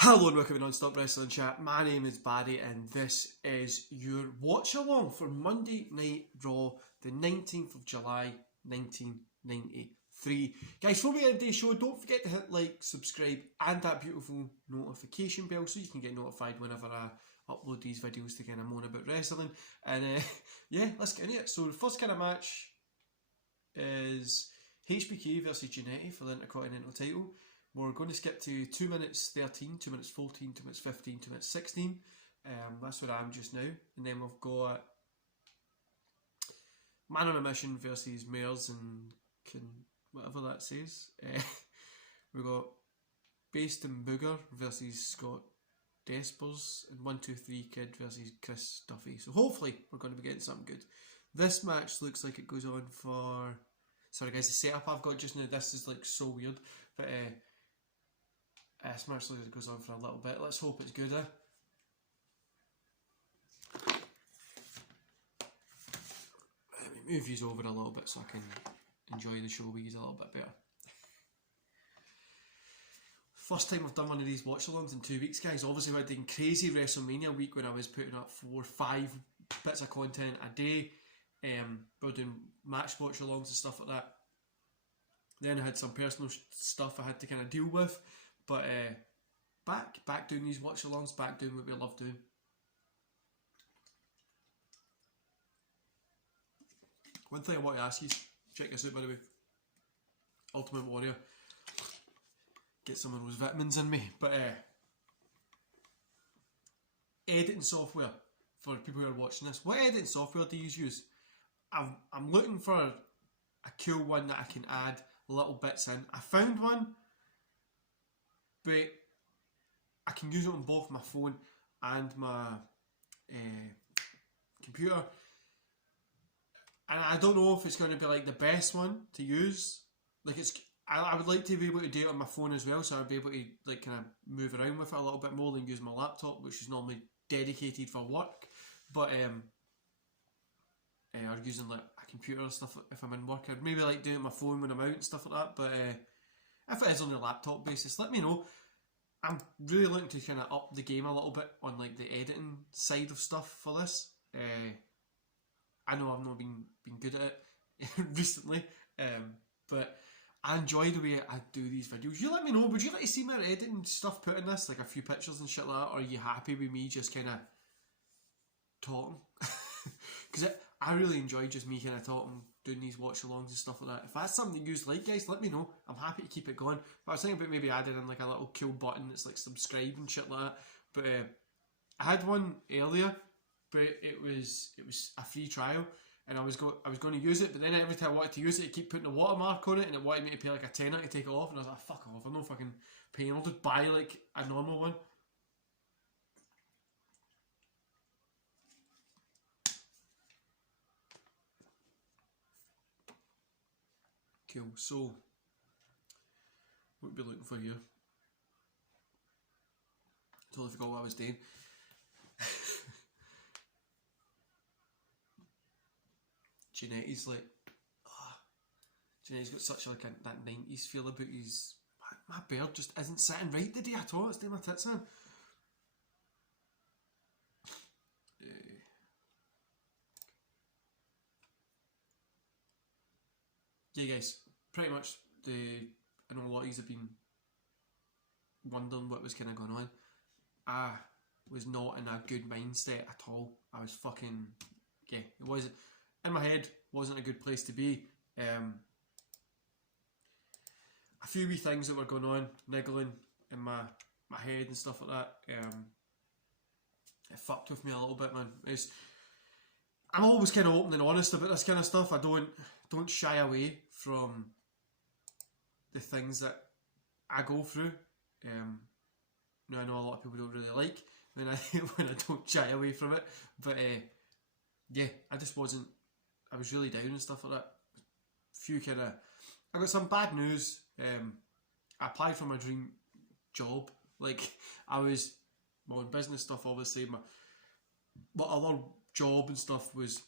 Hello and welcome to Non-Stop Wrestling Chat. My name is Barry and this is your watch along for Monday Night Raw, the 19th of July 1993. Guys, before we end today's show, don't forget to hit like, subscribe and that beautiful notification bell so you can get notified whenever I upload these videos to kind of moan about wrestling. And yeah, let's get into it. So the first kind of match is HBK versus Jannetty for the Intercontinental title. We're going to skip to 2 minutes 13, 2 minutes 14, 2 minutes 15, 2 minutes 16. That's where I am just now. And then we've got Man on a Mission versus Mears and whatever that says. We've got Based and Booger versus Scott Despers, and 123 Kid versus Chris Duffy. So hopefully we're going to be getting something good. This match looks like it goes on for... Sorry guys, the setup I've got just now, this is like so weird. But this match looks like it goes on for a little bit. Let's hope it's good, Let me move these over a little bit so I can enjoy the show with you a little bit better. First time I've done one of these watch-alongs in 2 weeks, guys. Obviously I had the crazy WrestleMania week when I was putting up 4 or 5 bits of content a day. We were doing match watch-alongs and stuff like that. Then I had some personal stuff I had to kind of deal with. But back doing these watch-alongs, back doing what we love doing. One thing I want to ask you, check this out by the way. Ultimate Warrior. Get some of those vitamins in me. But editing software for people who are watching this. What editing software do you use? I'm looking for a cool one that I can add little bits in. I found one, but I can use it on both my phone and my computer. And I don't know if it's going to be like the best one to use. Like I would like to be able to do it on my phone as well, so I'd be able to like kind of move around with it a little bit more than use my laptop, which is normally dedicated for work. But or using like a computer and stuff if I'm in work. I'd maybe like doing it on my phone when I'm out and stuff like that. But if it is on a laptop basis, let me know. I'm really looking to kind of up the game a little bit on like the editing side of stuff for this. I know I've not been good at it recently, but I enjoy the way I do these videos. You let me know, would you like to see my editing stuff put in this, like a few pictures and shit like that, or are you happy with me just kind of talking? Because I really enjoy just me kind of talking, doing these watch-alongs and stuff like that. If that's something you like, guys, let me know. I'm happy to keep it going. But I was thinking about maybe adding in like a little cool button that's like subscribe and shit like that. But I had one earlier, but it was a free trial, and I was going to use it, but then every time I wanted to use it keep putting a watermark on it, and it wanted me to pay like a tenner to take it off, and I was like, fuck off, I'm not fucking paying, I'll just buy like a normal one. Cool, so what we'll be looking for here. Totally forgot what I was doing. Jannetty's like, Jannetty's got such like that 90s feel about his. My beard just isn't sitting right today at all. It's doing my tits in. Yeah, guys, pretty much I know a lot of you have been wondering what was kind of going on. I was not in a good mindset at all. I was fucking, yeah, it wasn't, in my head, wasn't a good place to be. A few wee things that were going on, niggling in my head and stuff like that. It fucked with me a little bit, man. I'm always kind of open and honest about this kind of stuff. I don't shy away from the things that I go through. Now I know a lot of people don't really like when I don't shy away from it, but yeah, I was really down and stuff like that. I got some bad news. I applied for my dream job. Like, I was my own business stuff, obviously. My other job and stuff was,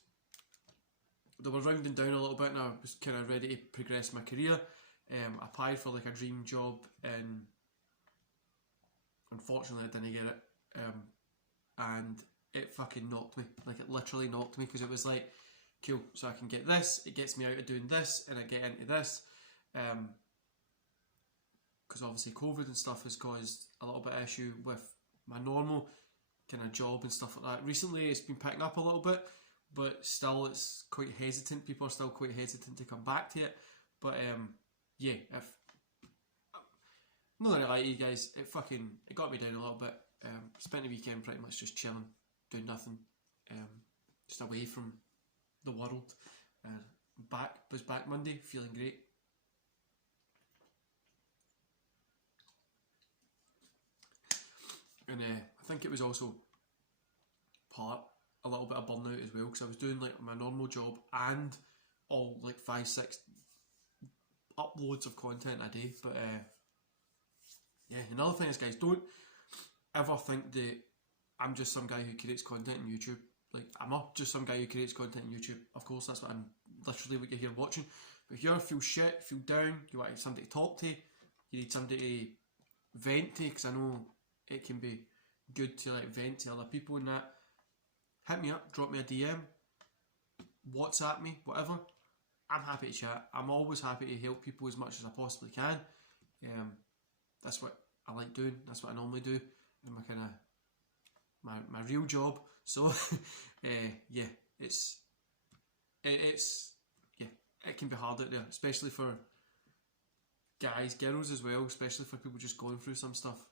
they were rounding down a little bit, and I was kind of ready to progress my career. I applied for like a dream job in unfortunately I didn't get it, and it fucking knocked me. Like, it literally knocked me, because it was like, cool, so I can get this, it gets me out of doing this, and I get into this, because obviously COVID and stuff has caused a little bit of issue with my normal kind of job and stuff like that. Recently it's been picking up a little bit, but still it's quite hesitant. People are still quite hesitant to come back to it. But yeah, if I'm not gonna lie to you guys, it got me down a little bit. Spent the weekend pretty much just chilling, doing nothing, just away from the world. Was back Monday, feeling great. And I think it was also a little bit of burnout as well, because I was doing like my normal job and all like 5-6 uploads of content a day. But yeah, another thing is, guys, don't ever think that I'm just some guy who creates content on YouTube. Like, I'm not just some guy who creates content on YouTube. Of course, that's what I'm literally what you're here watching. But if you ever feel shit, feel down, you want somebody to talk to, you need somebody to vent to, because I know it can be good to like vent to other people and that. Hit me up, drop me a DM, WhatsApp me, whatever. I'm happy to chat. I'm always happy to help people as much as I possibly can. That's what I like doing. That's what I normally do in my kind of my real job. So yeah, it's yeah, it can be hard out there, especially for guys, girls as well, especially for people just going through some stuff.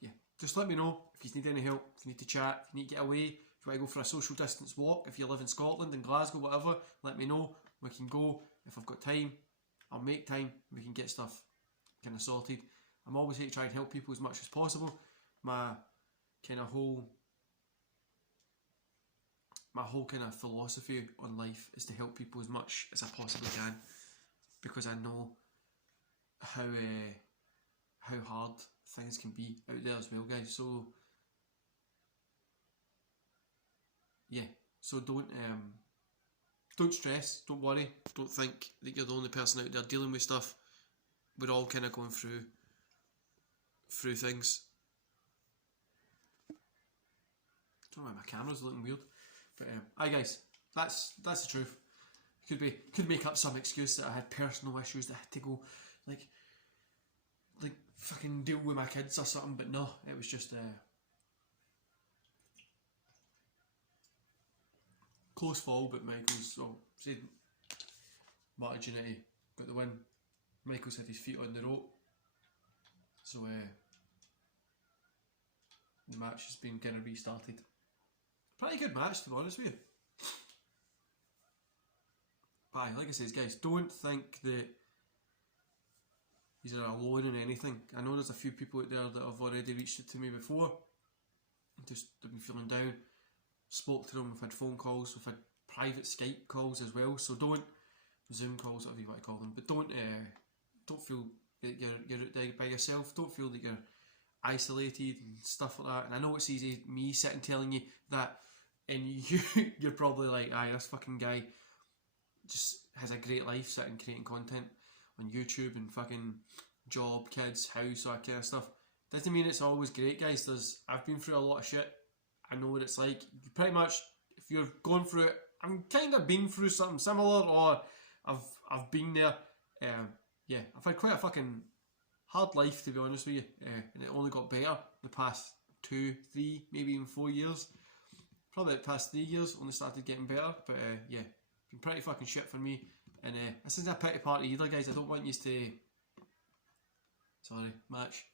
Yeah, just let me know if you need any help, if you need to chat, if you need to get away, if you want to go for a social distance walk, if you live in Scotland, in Glasgow, whatever, let me know. We can go. If I've got time, I'll make time. We can get stuff kind of sorted. I'm always here to try and help people as much as possible. My whole kind of philosophy on life is to help people as much as I possibly can, because I know how hard things can be out there as well, guys. So yeah, so don't stress, don't worry, don't think that you're the only person out there dealing with stuff. We're all kind of going through things. I don't know why my camera's looking weird, but aye guys, that's the truth. Could make up some excuse that I had personal issues that I had to go like fucking deal with my kids or something, but no, it was just close fall. But Michael's said Marta Jannetty got the win. Michael's had his feet on the rope, so the match has been kind of restarted. Pretty good match, to be honest with you. But like I said, guys, don't think that you're alone in anything. I know there's a few people out there that have already reached out to me before. Just they've been feeling down. Spoke to them, we've had phone calls, we've had private Skype calls as well. So don't, Zoom calls, whatever you want to call them, but don't feel that you're out there by yourself. Don't feel that you're isolated and stuff like that. And I know it's easy me sitting telling you that, and you're probably like, aye, this fucking guy just has a great life sitting creating content on YouTube and fucking job, kids, house, all that kind of stuff. Doesn't mean it's always great, guys. I've been through a lot of shit. I know what it's like. Pretty much, if you're going through it, I'm kind of been through something similar, or I've been there. Yeah, I've had quite a fucking hard life, to be honest with you, and it only got better the past 2, 3, maybe even 4 years. Probably the past 3 years only started getting better, but yeah, been pretty fucking shit for me. And this isn't a pity party either, guys. I don't want you to... Sorry, match.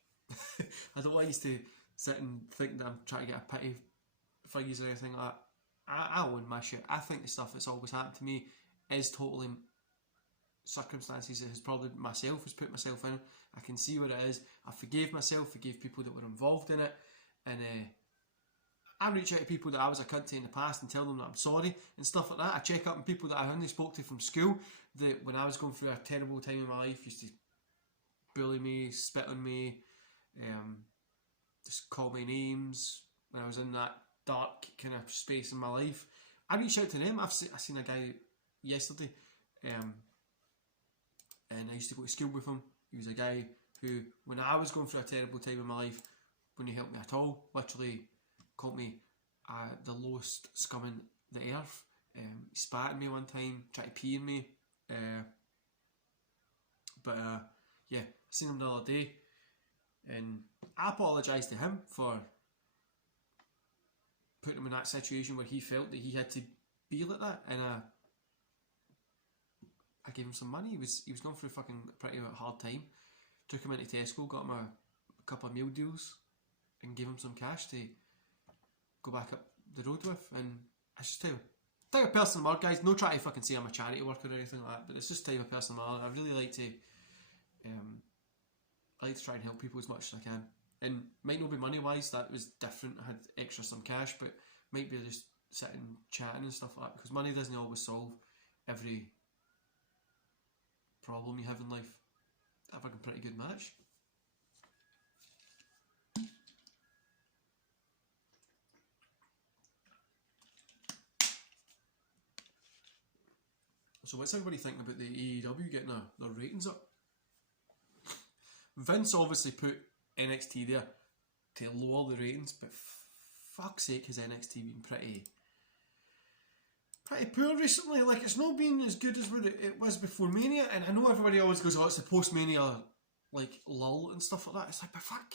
I don't want you to sit and think that I'm trying to get a pity for you or anything like that. I own my shit. I think the stuff that's always happened to me is totally circumstances that has probably myself has put myself in. I can see what it is. I forgave myself, forgave people that were involved in it, and I reach out to people that I was a cunt to in the past and tell them that I'm sorry and stuff like that. I check up on people that I only spoke to from school that when I was going through a terrible time in my life used to bully me, spit on me, just call me names when I was in that dark kind of space in my life. I reached out to them. I seen a guy yesterday, and I used to go to school with him. He was a guy who, when I was going through a terrible time in my life, when he helped me at all. Literally called me the lowest scum in the earth. He spat at me one time, tried to pee in me. Yeah, I seen him the other day, and I apologised to him for putting him in that situation where he felt that he had to be like that, and I gave him some money. He was going through a fucking pretty hard time. Took him into Tesco, got him a couple of meal deals, and gave him some cash to go back up the road with. And I just type of person I'm, guys. No try to fucking say I'm a charity worker or anything like that, but it's just the type of person I'm. I really like to try and help people as much as I can. And might not be money wise, that was different. I had extra some cash, but might be just sitting chatting and stuff like that, because money doesn't always solve every problem you have in life. That fucking pretty good match. So what's everybody thinking about the AEW getting their ratings up? Vince obviously put NXT there to lower the ratings, but fuck's sake has NXT been pretty poor recently. Like, it's not been as good as what it was before Mania, and I know everybody always goes, oh, it's the post-Mania like lull and stuff like that. It's like, but fuck,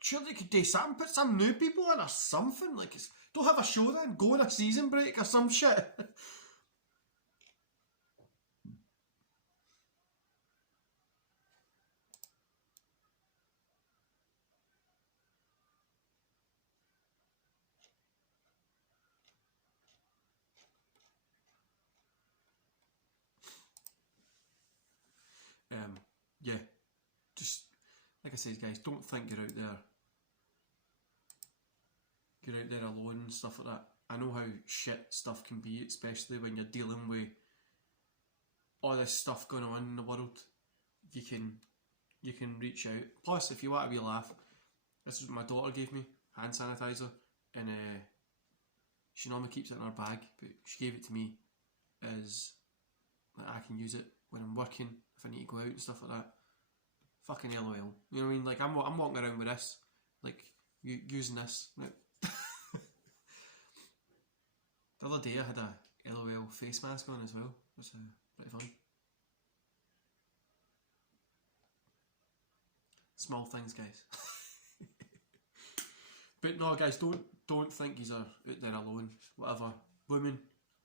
surely they could do something, put some new people in or something. Like, don't have a show then, go on a season break or some shit. Yeah, just like I said, guys, don't think you're out there alone and stuff like that. I know how shit stuff can be, especially when you're dealing with all this stuff going on in the world. You can reach out. Plus, if you want a wee laugh, this is what my daughter gave me, hand sanitizer, and she normally keeps it in her bag, but she gave it to me as like, I can use it when I'm working, if I need to go out and stuff like that. Fucking LOL. You know what I mean? Like, I'm walking around with this, like, using this. The other day I had a LOL face mask on as well. It was pretty fun. Small things, guys. But no, guys, don't think he's out there alone. Whatever. Women,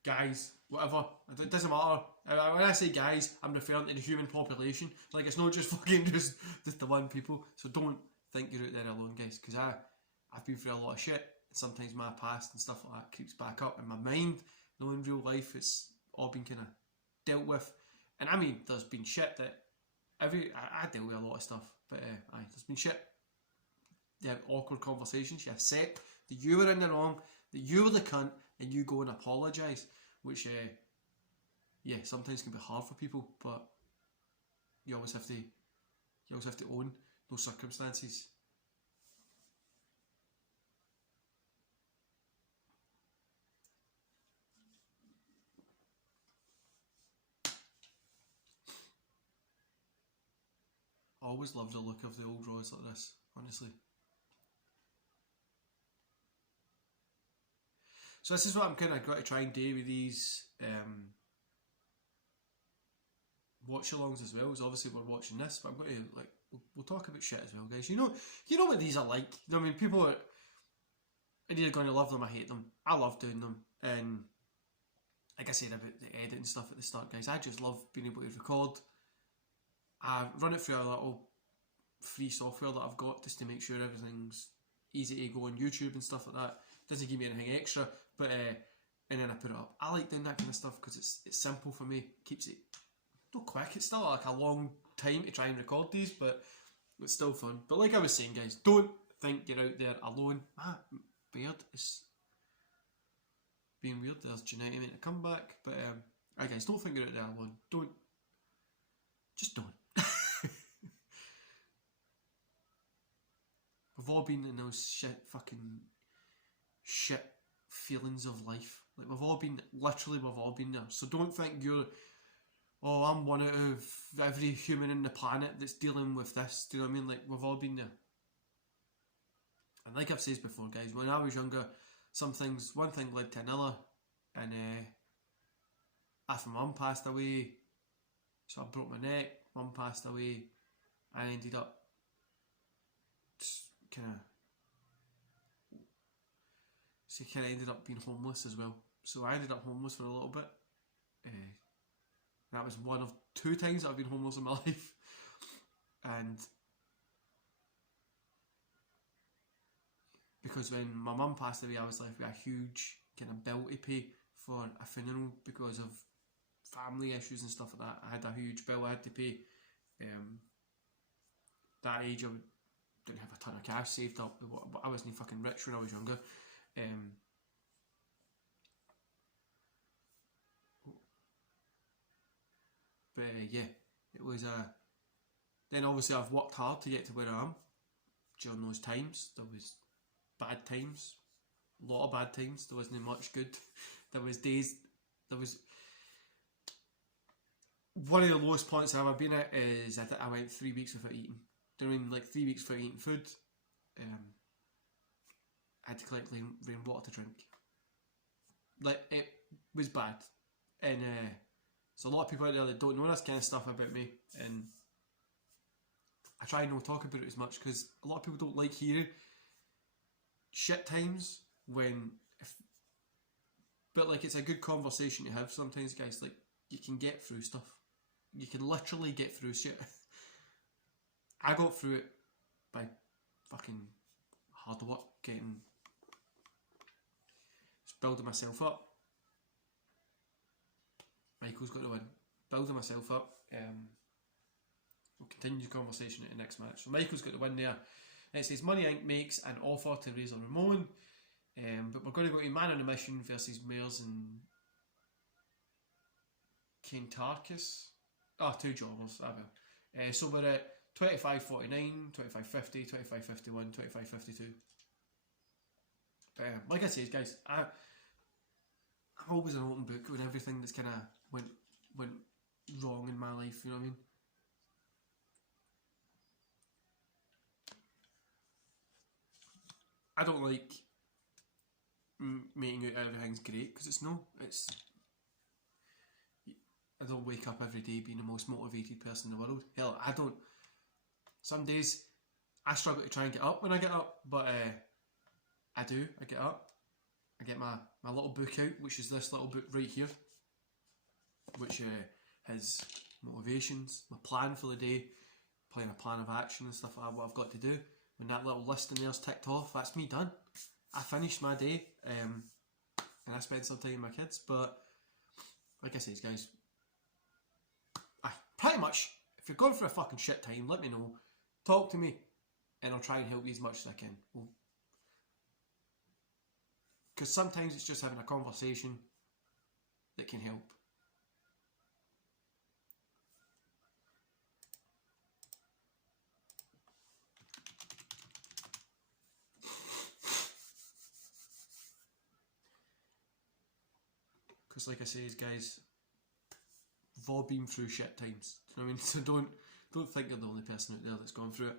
guys, whatever. It doesn't matter. When I say guys, I'm referring to the human population. Like, it's not just fucking just the one people. So don't think you're out there alone, guys. Because I've been through a lot of shit. Sometimes my past and stuff like that creeps back up in my mind. Knowing real life, it's all been kind of dealt with. And I mean, there's been shit that I deal with a lot of stuff. But there's been shit. You have awkward conversations. You accept that you were in the wrong, that you were the cunt, and you go and apologise, which sometimes can be hard for people, but you always have to own those circumstances. I always love the look of the old Raws like this, honestly. So this is what I'm kind of going to try and do with these watch-alongs as well. Is obviously we're watching this, but I'm going to we'll talk about shit as well, guys. You know what these are like. You know what I mean? People are either going to love them or hate them. I love doing them, and like I said about the editing stuff at the start, guys, I just love being able to record. I run it through a little free software that I've got just to make sure everything's easy to go on YouTube and stuff like that. Doesn't give me anything extra, but and then I put it up. I like doing that kind of stuff because it's simple for me. Keeps it not quick. It's still like a long time to try and record these, but it's still fun. But like I was saying, guys, don't think you're out there alone. Beard is being weird. There's Janette making a comeback, but guys, don't think you're out there alone. Just don't. We've all been in those shit feelings of life. Like, we've all been there. So don't think I'm one out of every human in the planet that's dealing with this. Do you know what I mean? Like, we've all been there. And like I've said before, guys, when I was younger, one thing led to another, and after my mum passed away, so I broke my neck. Mum passed away. I ended up ended up being homeless as well. So I ended up homeless for a little bit. That was one of 2 times that I've been homeless in my life, and because when my mum passed away, I was left with a huge kind of bill to pay for a funeral because of family issues and stuff like that. I had a huge bill I had to pay. That age, I didn't have a ton of cash saved up. I wasn't fucking rich when I was younger. But yeah, it was then obviously I've worked hard to get to where I am. During those times, there was bad times, a lot of bad times. There wasn't much good. There was days. There was one of the lowest points I've ever been at is I went 3 weeks without eating. During like 3 weeks without eating food, I had to collect rainwater to drink. Like, it was bad, and there's a lot of people out there that don't know this kind of stuff about me, and I try not to talk about it as much because a lot of people don't like hearing shit times but like, it's a good conversation to have sometimes, guys. Like, you can get through stuff. You can literally get through shit. I got through it by fucking hard work, just building myself up. Michael's got to win. Building myself up. We'll continue the conversation at the next match. So Michael's got to win there. It says Money Inc. makes an offer to Razor Ramon, but we're going to go to Man on a Mission versus Mayers and Kentarkis. 2 jobbers. I will. So we're at 25.49, 25.50, 25.51, 25.52. Like I said, guys, I'm always an open book with everything that's kind of went wrong in my life. You know what I mean? I don't like making out everything's great, because it's. I don't wake up every day being the most motivated person in the world. Hell, I don't. Some days I struggle to try and get up when I get up, but I do. I get up. I get my little book out, which is this little book right here, which has motivations, my plan for the day, playing a plan of action and stuff like that, what I've got to do. When that little list in there's ticked off, that's me done. I finished my day, and I spent some time with my kids. But like I said, guys, pretty much, if you're going for a fucking shit time, let me know. Talk to me, and I'll try and help you as much as I can. Because sometimes it's just having a conversation that can help. Because like I say, guys, we've all been through shit times. Do you know what I mean? So don't think you're the only person out there that's gone through it.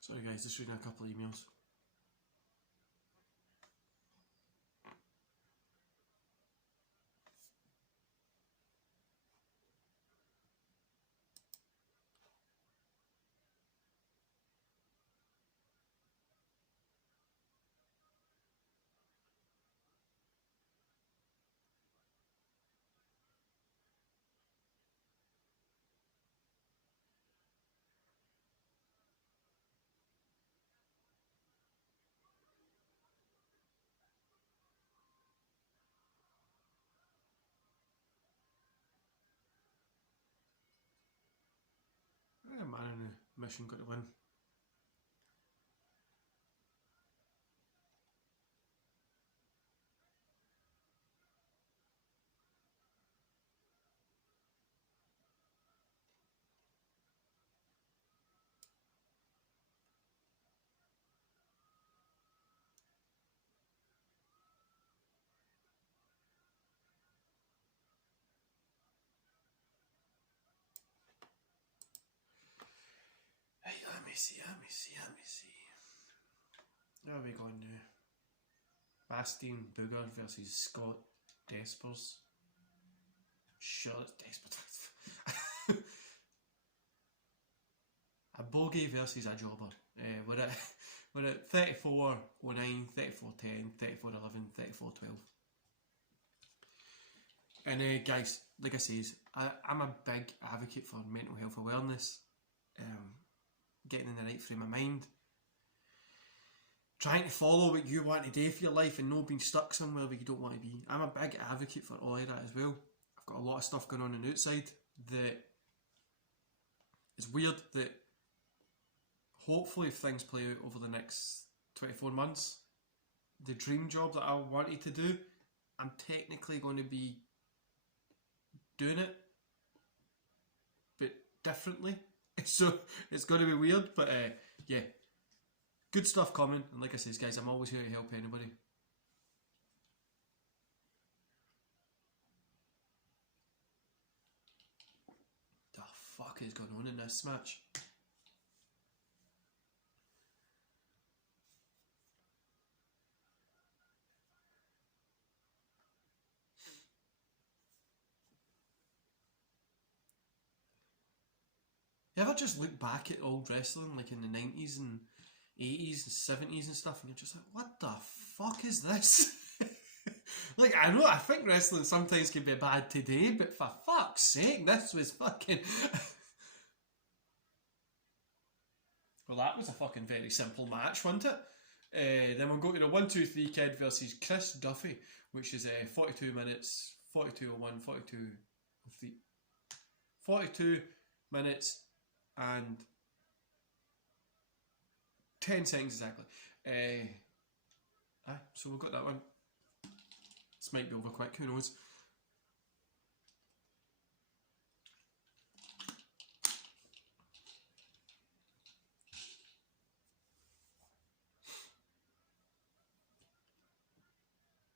Sorry guys, just reading a couple of emails. mission got to win. Hey, let me see. Where are we going now? Bastien Booger versus Scott Despers. Sure, it's Despers. A bogey versus a jobber. We're at 34-09, 34-10, 34-11, 34-12. And guys, like I says, I'm a big advocate for mental health awareness, getting in the right frame of mind, trying to follow what you want to do for your life and not being stuck somewhere where you don't want to be. I'm a big advocate for all of that as well. I've got a lot of stuff going on the outside that it's weird that hopefully if things play out over the next 24 months, the dream job that I wanted to do, I'm technically going to be doing it, but differently. So it's going to be weird, but yeah, good stuff coming. And like I says, guys, I'm always here to help anybody. The fuck is going on in this match? You ever just look back at old wrestling, like in the 90s and 80s and 70s and stuff, and you're just like, what the fuck is this? Like, I know, I think wrestling sometimes can be bad today, but for fuck's sake, this was fucking... Well, that was a fucking very simple match, wasn't it? Then we'll go to the 1-2-3 Kid versus Chris Duffy, which is 42 minutes, 42:01, 42 minutes and 10 seconds exactly. So we've got that one. This might be over quick, who knows?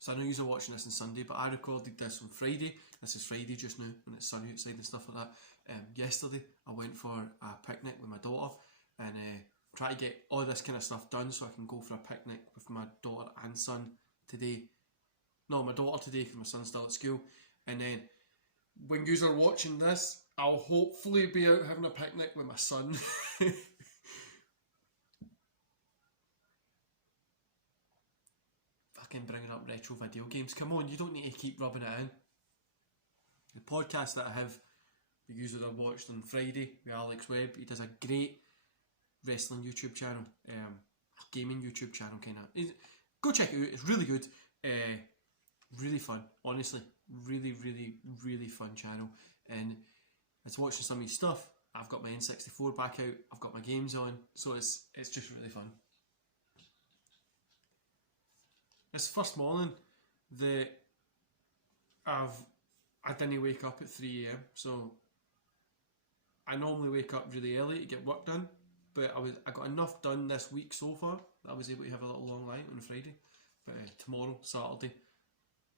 So I know you're watching this on Sunday, but I recorded this on Friday. This is Friday just now, when it's sunny outside and stuff like that. Yesterday, I went for a picnic with my daughter and try to get all this kind of stuff done so I can go for a picnic with my daughter and son today. No, my daughter today because my son's still at school. And then when you are watching this, I'll hopefully be out having a picnic with my son. Fucking bringing up retro video games. Come on, you don't need to keep rubbing it in. The podcast that I have, the user I watched on Friday with Alex Webb, he does a great wrestling YouTube channel, gaming YouTube channel kind of. Go check it out, it's really good, really fun, honestly, really fun channel, and it's watching some of his stuff. I've got my N64 back out, I've got my games on, so it's just really fun. This first morning that I didn't wake up at 3 AM, so I normally wake up really early to get work done, but I got enough done this week so far that I was able to have a little long night on Friday. But tomorrow, Saturday,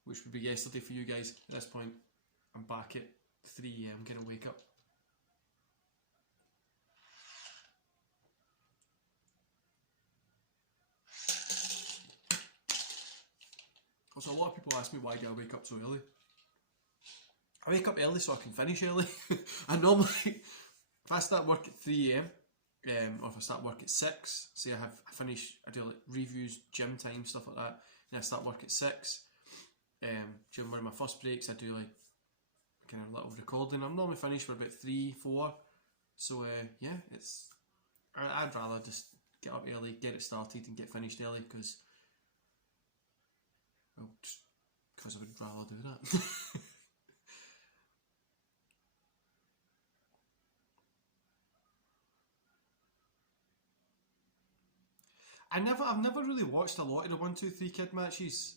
which would be yesterday for you guys at this point, I'm back at 3 AM gonna wake up. Also, a lot of people ask me why do I wake up so early. I wake up early so I can finish early. I normally, if I start work at 3 AM, or if I start work at 6, say I do like reviews, gym time, stuff like that, and I start work at 6, during one of my first breaks I do like kind of little recording. I'm normally finished for about 3, 4, so yeah, I'd rather just get up early, get it started and get finished early, because I would rather do that. I've never really watched a lot of the 1-2-3 Kid matches.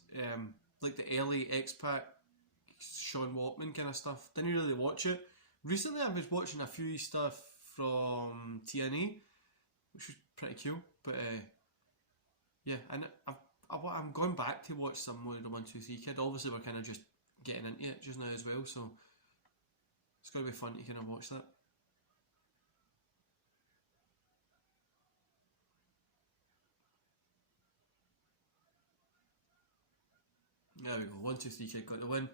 Like the early X-Pac, Sean Waltman kind of stuff. Didn't really watch it. Recently I was watching a few stuff from TNA, which was pretty cool. But yeah, and I'm going back to watch some more of the 1-2-3 Kid. Obviously we're kind of just getting into it just now as well, so it's going to be fun to kind of watch that. There we go, 1-2-3 Kid got the win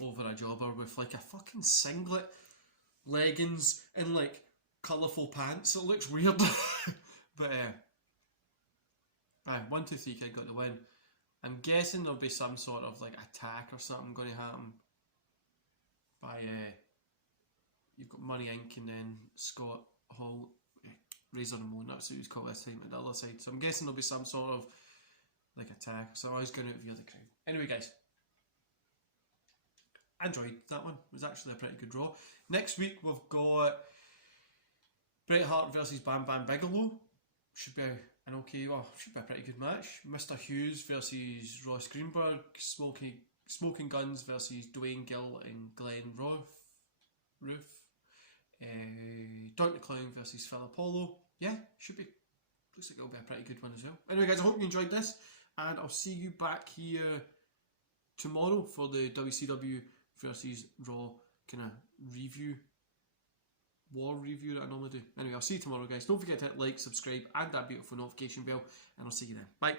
over a jobber with like a fucking singlet, leggings and like colourful pants. It looks weird. But 1-2-3 Kid got the win. I'm guessing there'll be some sort of like attack or something going to happen by you've got Money Inc. and then Scott Hall, Razor Ramon, that's who he's called this time, at the other side. So I'm guessing there'll be some sort of like attack. So I was going out via the crowd. Anyway, guys, I enjoyed that one. It was actually a pretty good draw. Next week we've got Bret Hart versus Bam Bam Bigelow. Should be should be a pretty good match. Mr. Hughes versus Ross Greenberg. Smoking Guns versus Dwayne Gill and Glenn Roof. Don the Clown versus Phil Apollo. Yeah, should be. Looks like it'll be a pretty good one as well. Anyway, guys, I hope you enjoyed this, and I'll see you back here tomorrow for the WCW versus Raw kind of review. War review that I normally do. Anyway, I'll see you tomorrow, guys. Don't forget to hit like, subscribe, and that beautiful notification bell, and I'll see you then. Bye.